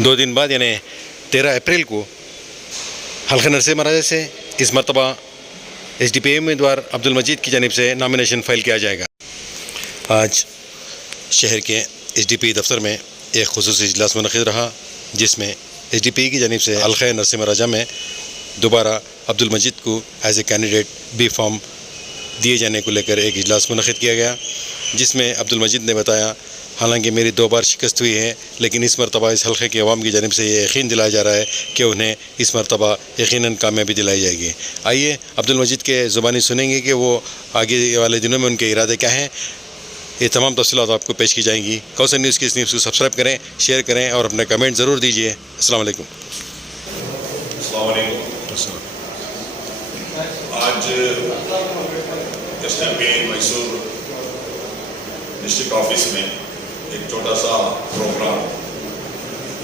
2 दिन बाद यानी 13 अप्रैल को हल्का नरसिम्हा महाराजा से इस मरतबा SDP उम्मीदवार अब्दुल मजीद की जानिब से नामिनेशन फ़ाइल किया जाएगा। आज शहर के SDP दफ्तर में एक खुसूसी इजलास मुनक़िद रहा, जिसमें SDP की जानिब से हल्का नरसिम्हा राजा में दोबारा अब्दुल मजीद को as a candidate B form दिए जाने को लेकर एक इजलास मुनक़िद किया गया, जिसमें अब्दुल मजीद ने बताया, हालांकि मेरी 2 बार शिकस्त हुई है, लेकिन इस मरतबा इस हल्के की अवाम की जानिब से ये यकीन दिलाया जा रहा है कि उन्हें इस मरतबा यकीनन कामयाबी दिलाई जाएगी। आइए अब्दुल मजीद के ज़ुबानी सुनेंगे कि वो आगे वाले दिनों में उनके इरादे क्या हैं। ये तमाम तफ़सीलात आपको पेश की जाएंगी। कौसर न्यूज़ की इस न्यूज़ को सब्सक्राइब करें, शेयर करें और अपने कमेंट ज़रूर दीजिए। अस्सलाम वालेकुम। आज SDP मैसूर डिस्ट्रिक्ट ऑफिस में एक छोटा सा प्रोग्राम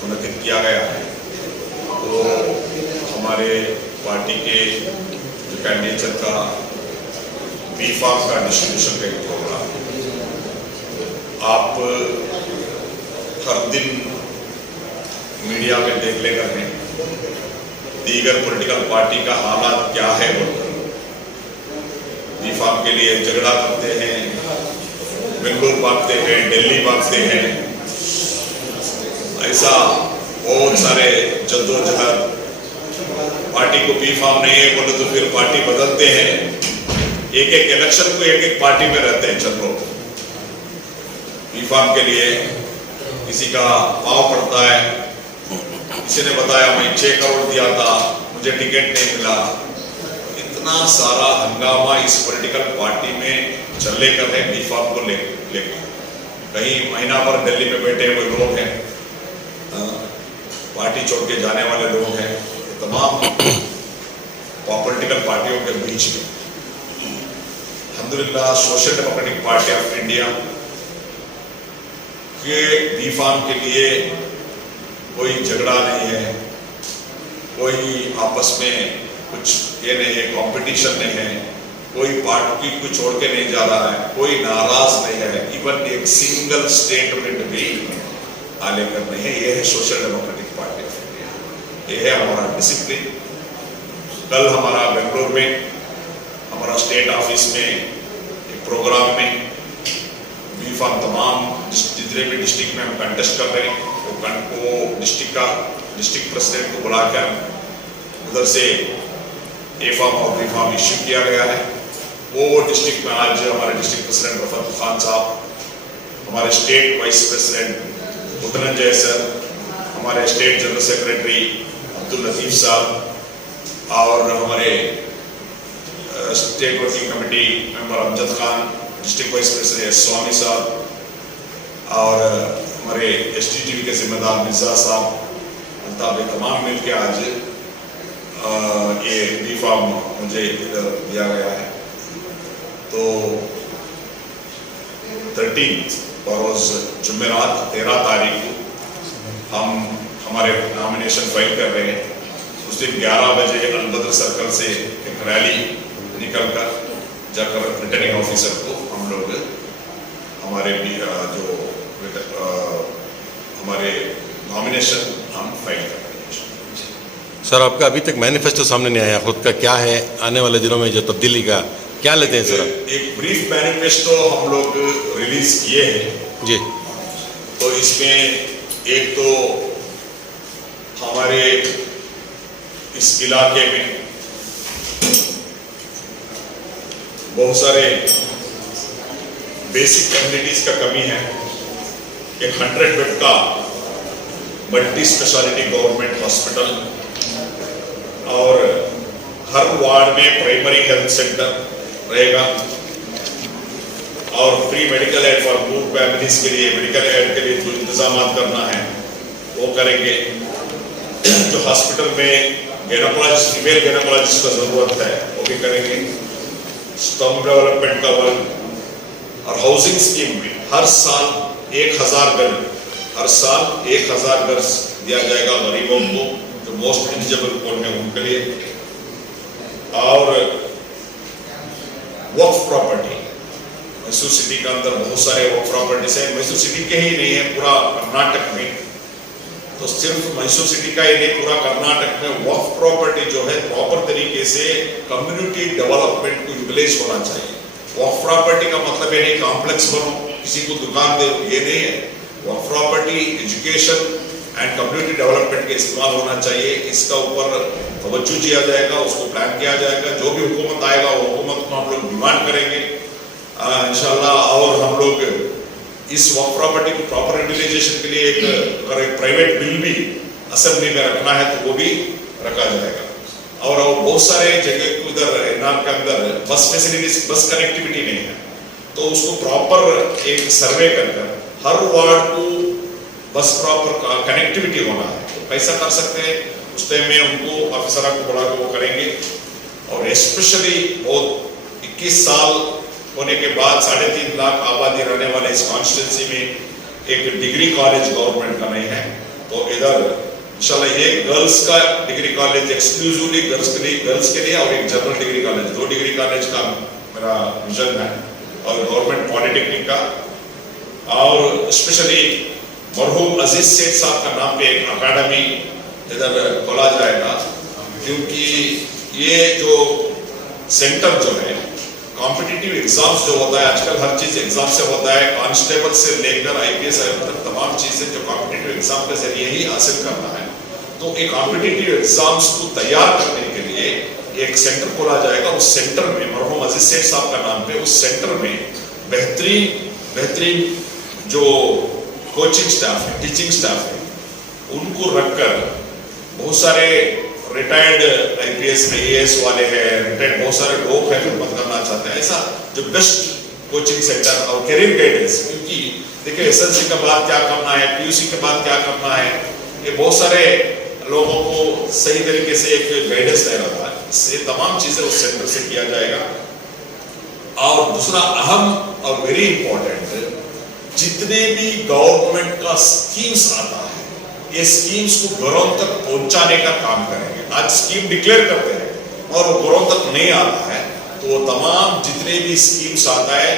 मुनक़िद किया गया है। तो हमारे पार्टी के जो कैंडिडेट का बी फॉर्म का डिस्ट्रीब्यूशन का एक प्रोग्राम, आप हर दिन मीडिया में देख ले कर हैं दीगर पॉलिटिकल पार्टी का हालात क्या है। बी फॉर्म के लिए झगड़ा करते हैं, बेंगलुरु भागते हैं, दिल्ली भागते हैं, ऐसा बहुत सारे जद्दोजहद। पार्टी को बी फॉर्म नहीं है बोले तो फिर पार्टी बदलते हैं। एक एक इलेक्शन को एक एक पार्टी में रहते हैं चल लोग। बी फॉर्म के लिए किसी का पाँव पड़ता है, किसी ने बताया मैं 6 करोड़ दिया था, मुझे टिकट नहीं मिला। इतना सारा हंगामा इस पॉलिटिकल पार्टी में चलने कर है बी फॉर्म को लेकर। कहीं महीना भर दिल्ली में बैठे हुए लोग हैं, पार्टी छोड़ के जाने वाले लोग हैं, तमाम पॉलिटिकल पार्टियों के बीच में अल्हम्दुलिल्लाह social democratic party of India के बी फॉर्म के लिए कोई झगड़ा नहीं है, कोई आपस में कुछ ये नहीं है, कंपटीशन नहीं है, कोई पार्टी को छोड़ के नहीं जा रहा है, कोई नाराज नहीं है, इवन एक सिंगल स्टेटमेंट भी आले कर नहीं है। ये है social democratic party of India, ये है हमारा डिसिप्लिन। कल हमारा बेंगलुरु में हमारा स्टेट ऑफिस में एक प्रोग्राम में बी फॉर्म तमाम जितने भी डिस्ट्रिक्ट में हम कंटेस्ट कर रहे हैं वो डिस्ट्रिक्ट प्रेसिडेंट को बुलाकर उधर से ए फॉर्म और बी फॉर्म इश्यू किया गया है। वो डिस्ट्रिक्ट में आज हमारे डिस्ट्रिक्ट प्रेसिडेंट रफत खान साहब, हमारे state vice president Udayananjay sir, हमारे state general secretary Abdul Latif साहब और हमारे state working committee member Amjad Khan, district vice president Swami साहब और हमारे STTV के जिम्मेदार मिर्जा साहब, तमाम मिलकर आज ये बी फॉर्म मुझे दिया गया है। तो 13 बरोज जुमेरात 13 तारीख को हम हमारे नामिनेशन फाइल कर रहे हैं। उस दिन 11 बजे अलबद्र सर्कल से एक रैली निकल कर जाकर रिटर्निंग ऑफिसर को हम लोग हमारे जो हमारे नॉमिनेशन हम फाइल कर रहे हैं। सर, आपका अभी तक मैनिफेस्टो सामने नहीं आया, खुद का क्या है आने वाले दिनों में जो तब्दीली का क्या लेते हैं सर? एक ब्रीफ मैनिफेस्टो हम लोग रिलीज किए हैं जी। तो इसमें एक तो हमारे इस इलाके में बहुत सारे बेसिक कम्युनिटीज का कमी है। एक 100 बेड का मल्टी स्पेशलिटी गवर्नमेंट हॉस्पिटल और हर वार्ड में प्राइमरी हेल्थ सेंटर रहेगा और free medical aid for poor families के लिए मेडिकल एड के लिए जो इंतजाम करना है वो करेंगे। जो हॉस्पिटल में गायनेकोलॉजिस्ट, फीमेल गायनेकोलॉजिस्ट का जरूरत है वो भी करेंगे। स्लम डेवलपमेंट का वर्क और हाउसिंग स्कीम में हर साल 1000 घर, हर साल 1000 घर दिया जाएगा गरीबों को जो मोस्ट एलिजिबल कौन है उनके लिए। और वक्फ प्रॉपर्टी, मैसूर सिटी के अंदर बहुत सारे वक्फ प्रॉपर्टीज है, मैसूर सिटी के ही नहीं है, पूरा कर्नाटक में तो सिर्फ मैसूर सिटी का ही नहीं, पूरा कर्नाटक में वक्फ प्रॉपर्टी जो है प्रॉपर तरीके से कम्युनिटी डेवलपमेंट को यूटिलाइज होना चाहिए। वक्फ प्रॉपर्टी का मतलब ये नहीं कॉम्प्लेक्स बनो, किसी को दुकान दे, ये नहीं है। वक्फ property education and community development के इस्तेमाल होना चाहिए। इसका ऊपर तवज्जो किया जाएगा, उसको प्लान किया जाएगा। जो भी हुकूमत आएगा वो हुकूमत को हम लोग डिमांड करेंगे इंशाल्लाह। और हम लोग इस वक्फ प्रॉपर्टी को प्रॉपर यूटिलाइजेशन के लिए अगर एक प्राइवेट बिल भी असेंबली में रखना है तो वो भी रखा जाएगा। और बहुत सारे जगह को इधर एनआर के अंदर बस फैसिलिटीज, बस कनेक्टिविटी नहीं है, तो उसको प्रॉपर एक सर्वे कर हर वार्ड को बस प्रॉपर कनेक्टिविटी होना है। तो कैसा कर सकते हैं उस टाइम में उनको ऑफिसर को बुला के वो करेंगे। और स्पेशली बहुत 21 साल होने के बाद 3.5 लाख आबादी रहने वाले इस कॉन्स्टिट्यूंसी में एक डिग्री कॉलेज गवर्नमेंट का नहीं है, तो इधर इंशाल्लाह ये गर्ल्स का डिग्री कॉलेज एक्सक्लूसिवली गर्ल्स के लिए और एक general degree college, 2 degree college का मेरा विजन है। और गवर्नमेंट पॉलिटेक्निक का, और स्पेशली मरहूम अजीज सेठ साहब का नाम पे एक अकाडमी इधर खोला जाएगा, क्योंकि ये जो सेंटर जो है कॉम्पिटिटिव एग्जाम्स जो होता है आजकल, हर चीज एग्जाम से होता है, कांस्टेबल से लेकर आईपीएस तक तमाम चीजें जो कॉम्पिटिटिव एग्जाम के जरिए ही हासिल करना है। तो एक कॉम्पिटिटिव एग्जाम्स को तैयार करने के लिए एक सेंटर खोला जाएगा। उस सेंटर में मरहूम अजीज सेठ साहब का नाम पे उस सेंटर में बेहतरीन जो कोचिंग स्टाफ है, टीचिंग स्टाफ है, उनको रखकर बहुत सारे रिटायर्ड आईपीएस आईएएस वाले हैं, रिटायर्ड बहुत सारे लोग हैं जो करना चाहते हैं, ऐसा जो बेस्ट कोचिंग सेंटर और करियर गाइडेंस। क्योंकि देखिए एसएलसी के बाद क्या करना है, पीयूसी के बाद क्या करना है, ये बहुत सारे लोगों को सही तरीके से एक गाइडेंस नहीं रहता है। इससे तमाम चीजें उस सेंटर से किया जाएगा। और दूसरा अहम और वेरी इंपॉर्टेंट, जितने भी गवर्नमेंट का स्कीम्स आता है, ये स्कीम्स को घरों तक पहुंचाने का काम करेंगे। आज स्कीम डिक्लेयर करते हैं और वो घरों तक नहीं आता है, तो वो तमाम जितने भी स्कीम्स आता है,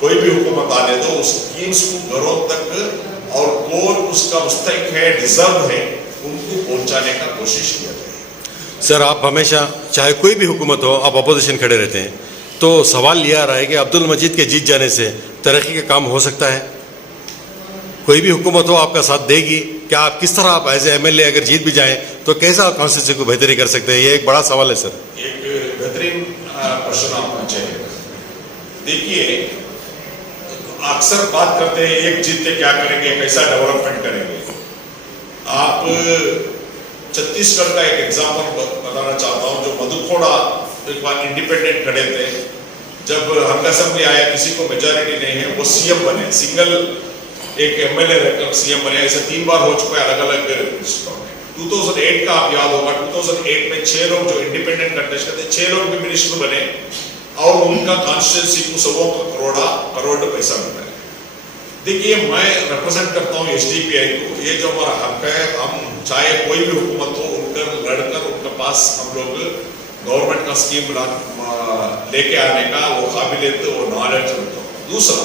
कोई भी हुकूमत आने दो, उस स्कीम्स को घरों तक और कौन उसका मुस्तहिक है, डिजर्व है, उनको पहुंचाने का कोशिश किया जाए। सर, आप हमेशा चाहे कोई भी हुकूमत हो, आप अपोजिशन खड़े रहते हैं, तो सवाल यह आ रहा है कि अब्दुल मजीद के जीत जाने से तरक्की का काम हो सकता है? कोई भी हुकूमत हो आपका साथ देगी क्या? आप किस तरह आप एज एमएलए अगर जीत भी जाएं तो कैसा आप कॉन्स्टिट्यूंसी को बेहतरी कर सकते हैं? ये एक बड़ा सवाल है सर। एक बेहतरीन प्रश्न आप पूछे। देखिए, अक्सर बात करते हैं एक जीत के क्या करेंगे, कैसा डेवलपमेंट करेंगे। आप छत्तीसगढ़ का एक एग्जाम्पल बताना चाहता हूँ। जो मधुखोड़ा एक बार इंडिपेंडेंट खड़े थे, जब हंग असेंबली आया, किसी को मेजॉरिटी नहीं है, वो सीएम बने, सिंगल एक एमएलए रहकर सीएम बने। ऐसे 3 बार हो चुका है अलग अलग डिस्ट्रिक्टों में। 2008 का आप याद होगा, 2008 में 6 लोग जो इंडिपेंडेंट कंटेस्ट करते, 6 लोग भी मिनिस्टर बने और उनका कॉन्स्टिट्यूंसी को 100 करोड़ पैसा मिला है। देखिए, मैं रिप्रेजेंट करता हूँ एसडीपीआई को। ये जो हमारा हक है, हम चाहे कोई भी हुकूमत हो, उनकर लड़कर उनके पास हम लोग गवर्नमेंट का स्कीम लेके आने का वो काबिलियत, वो नॉलेज रखता हूँ। दूसरा,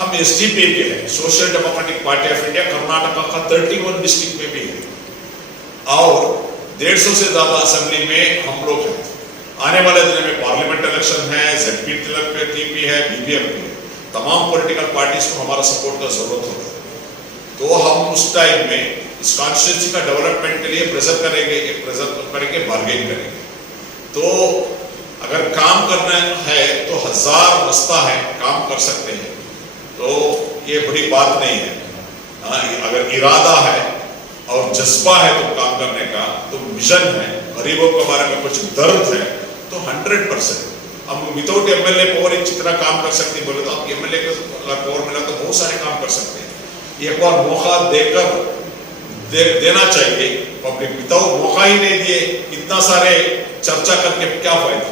हम एसडीपीआई के हैं, social democratic party of India, Karnataka का 31 डिस्ट्रिक्ट में भी है और 150 से ज्यादा असेंबली में हम लोग हैं। आने वाले दिनों में पार्लियामेंट इलेक्शन है, जेडपी टीपी है, बीबीएमपी है, तमाम पॉलिटिकल पार्टीज को हमारा सपोर्ट का जरूरत होता है। तो हम उस टाइम में इस कॉन्स्टिट्यूंसी का डेवलपमेंट के लिए प्रेजर करेंगे, बार्गेन करेंगे। तो अगर काम करना है तो 1000 रास्ता है, काम कर सकते हैं, तो ये बड़ी बात नहीं है। अगर इरादा है और जज्बा है तो काम करने का, तो विजन है, गरीबों के बारे में कुछ दर्द है, तो 100% हम विदाउट एमएलए पावर जितना काम कर सकते हैं, बोले तो आप एमएलए को अगर पावर मिला तो बहुत सारे काम कर सकते हैं। एक बार मौका देकर देना चाहिए पब्लिक। विदाउट मौका ही नहीं दिए, इतना सारे चर्चा करके क्या फायदा?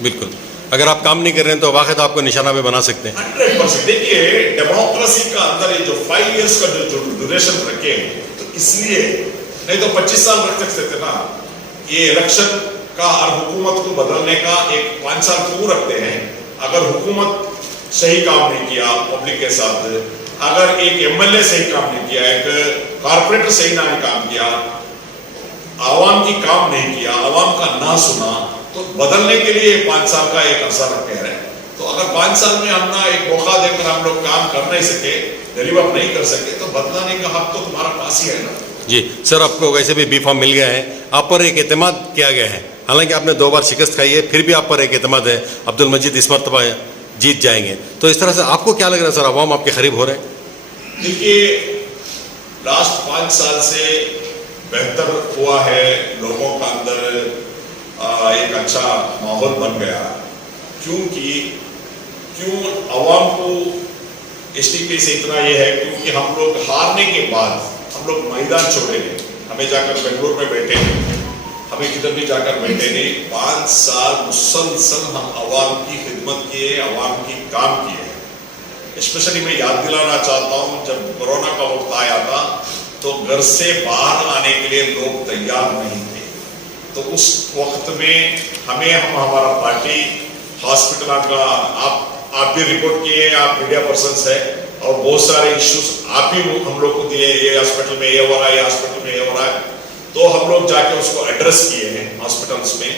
बिल्कुल, अगर आप काम नहीं कर रहे हैं तो वाकई आपको निशाना पे बना सकते हैं। 100%। देखिए, डेमोक्रेसी का अंदर ये जो 5 इयर्स का जो ड्यूरेशन रखे हैं, तो इसलिए नहीं तो 25 साल रख सकते थे ना। ये इलेक्शन का और हुकूमत को बदलने का एक 5 साल क्यों रखते हैं? अगर हुकूमत सही काम नहीं किया पब्लिक के साथ, अगर एक एमएलए सही काम नहीं किया, एक कारपोरेटर सही ना काम किया, आवाम की काम नहीं किया, आवाम का ना सुना, तो बदलने के लिए 5 साल का एक अरसा रखे रहे। तो अगर 5 साल में हम ना एक मौका देकर हम लोग काम कर नहीं सके, डिलीवर नहीं कर सके, तो बदलाने का हक तो तुम्हारा पास ही है ना। जी सर, आपको वैसे भी बी फॉर्म मिल गया है, आप पर एक एतमाद किया गया है, हालांकि आपने 2 बार शिकस्त खाई है, फिर भी आप पर एक एतमाद है अब्दुल मजीद इस मरतबा जीत जाएंगे। तो इस तरह से आपको क्या लग रहा है सर, अवाम आपके करीब हो रहे हैं? देखिए, लास्ट 5 साल से बेहतर हुआ है, लोगों का अंदर एक अच्छा माहौल बन गया। क्यों अवाम को एसडीपी से इतना ये है, क्योंकि हम लोग हारने के बाद हम लोग मैदान छोड़े नहीं, हमें जाकर बेंगलोर में बैठे नहीं, हमें किधर भी जाकर बैठे नहीं। 5 साल मुसलसल हम अवाम की खिदमत किए, अवाम की काम किए। स्पेशली मैं याद दिलाना चाहता हूँ, जब कोरोना का वक्त आया था तो घर से बाहर आने के लिए लोग तैयार नहीं थे। तो उस वक्त में हमारा पार्टी हॉस्पिटल का आप भी रिपोर्ट किए, आप मीडिया पर्सन है, और बहुत सारे इश्यूज आप ही हम लोग को दिए, ये हॉस्पिटल में ये हो रहा है, ये हॉस्पिटल में ये हो रहा है। तो हम लोग जाके उसको एड्रेस किए हैं हॉस्पिटल्स में,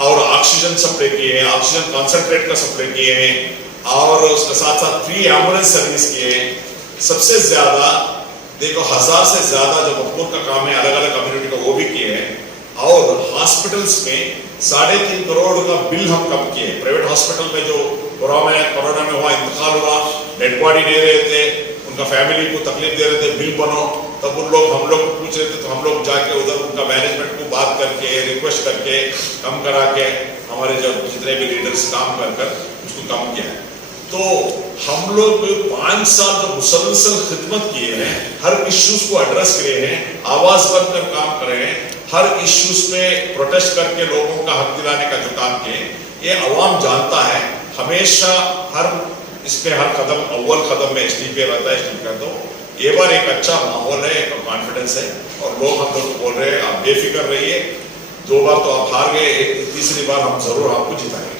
और ऑक्सीजन सप्लाई किए हैं, ऑक्सीजन कॉन्सेंट्रेट का सप्लाई किए हैं, और उसके साथ साथ फ्री एम्बुलेंस सर्विस किए हैं। सबसे ज्यादा देखो 1000 से ज्यादा जो मकबूल का काम है अलग अलग कम्युनिटी का, वो भी किए हैं। और हॉस्पिटल्स में 3.5 करोड़ का बिल हम कम किए। प्राइवेट हॉस्पिटल में जो कोरोना में हुआ इंतकाल हुआ, डेड बॉडी दे रहे थे, उनका फैमिली को तकलीफ दे रहे थे, बिल बनो, तब हम लोग पूछ रहे थे, तो हम लोग जाके उधर उनका मैनेजमेंट को बात करके, रिक्वेस्ट करके, कम करा के, हमारे जो जितने भी लीडर्स काम कर उसको कम किया। तो हम लोग 5 साल जो मुसलसल खिदमत किए हैं, हर इश्यूज को एड्रेस किए हैं, आवाज बनकर काम करे हैं, हर इश्यूज पे प्रोटेस्ट करके लोगों का हक दिलाने का जो काम किए, ये अवाम जानता है। हमेशा इस पे हर कदम अव्वल कदम में एसडीपी रहता है। एसडीपी तो ये बार एक अच्छा माहौल है, एक कॉन्फिडेंस है, और लोग हम लोग बोल रहे हैं आप बेफिक्र रहिए, 2 बार तो आप हार गए, तीसरी बार हम जरूर आपको जिताएंगे।